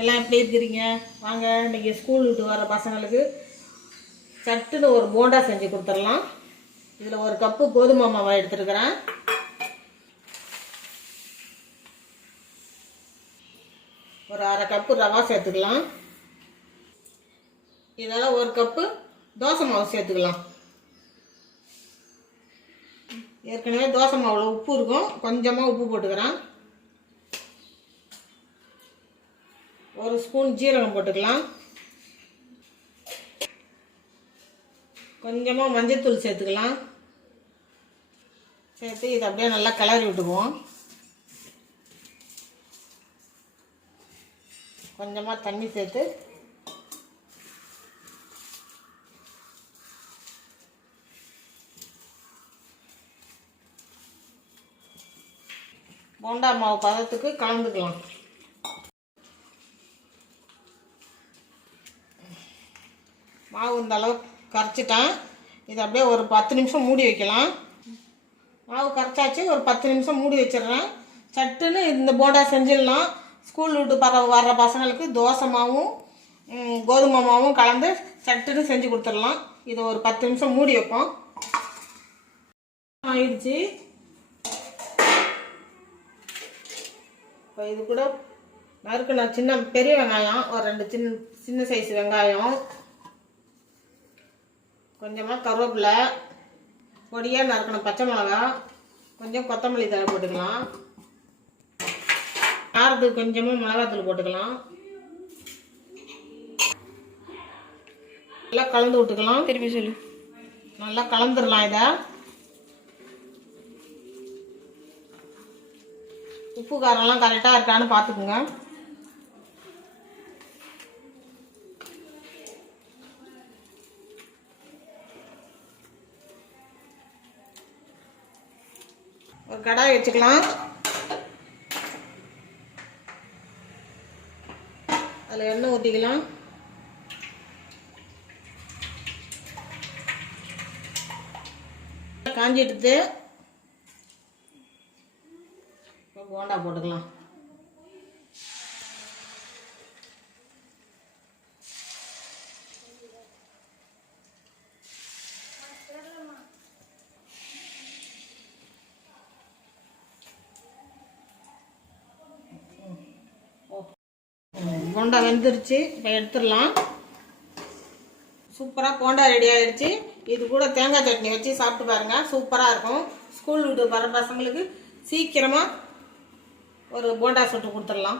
எல்லாம் எப்படி இருக்கிறீங்க? வாங்க இன்றைக்கி ஸ்கூல் விட்டு வர பசங்களுக்கு சட்டுன்னு ஒரு போண்டா செஞ்சு கொடுத்துடலாம். இதில் ஒரு கப்பு கோதுமை மாவை எடுத்துருக்கிறேன். ஒரு அரை கப்பு ரவா சேர்த்துக்கலாம். இதெல்லாம் ஒரு கப்பு தோசை மாவு சேர்த்துக்கலாம். ஏற்கனவே தோசை மாவில் உப்பு இருக்கும், கொஞ்சமாக உப்பு போட்டுக்கிறேன். ஒரு ஸ்பூன் ஜீரகம் போட்டுக்கலாம். கொஞ்சமாக மஞ்சள்தூள் சேர்த்துக்கலாம். சேர்த்து இதை அப்படியே நல்லா கிளறி விட்டுக்குவோம். கொஞ்சமாக தண்ணி சேர்த்து போண்டா மாவு பதத்துக்கு கலந்துக்கலாம். மாவு இந்த அளவுக்கு கரைச்சிட்டேன். இது அப்படியே ஒரு 10 நிமிஷம் மூடி வைக்கலாம். மாவு கரைச்சாச்சு, ஒரு 10 நிமிஷம் மூடி வச்சிடுறேன். சட்டுன்னு இந்த போண்டா செஞ்சிடலாம். ஸ்கூல் விட்டு வர்ற பசங்களுக்கு தோசை மாவும் கோதுமை மாவும் கலந்து சட்டுன்னு செஞ்சு கொடுத்துடலாம். இதை ஒரு 10 நிமிஷம் மூடி வைப்போம். ஆயிடுச்சு. இப்போ இது கூட நறுக்குன பெரிய வெங்காயம், ஒரு 2 சின்ன சைஸ் வெங்காயம், கொஞ்சமாக கருவேப்பிலை, பொடியாக நறுக்கணும் பச்சை மிளகா, கொஞ்சம் கொத்தமல்லி தழை போட்டுக்கலாம். காரத்துக்கு கொஞ்சமாக மிளகாத்தூள் போட்டுக்கலாம். நல்லா கலந்து விட்டுக்கலாம். திருப்பி சொல்லு. நல்லா கலந்துடலாம். இதை உப்பு காரம்லாம் கரெக்டாக இருக்கான்னு பார்த்துக்குங்க. ஒரு கடாய் வச்சுக்கலாம். அதில் எண்ணெய் ஊற்றிக்கலாம். காஞ்சிட்டு போண்டா போட்டுக்கலாம். போண்டா வெந்துருச்சு. இப்போ எடுத்துடலாம். சூப்பராக போண்டா ரெடி ஆகிடுச்சு. இது கூட தேங்காய் சட்னி வச்சு சாப்பிட்டு பாருங்கள், சூப்பராக இருக்கும். ஸ்கூல் விட்டு வர பசங்களுக்கு சீக்கிரமாக ஒரு போண்டா சுட்டு கொடுத்துடலாம்.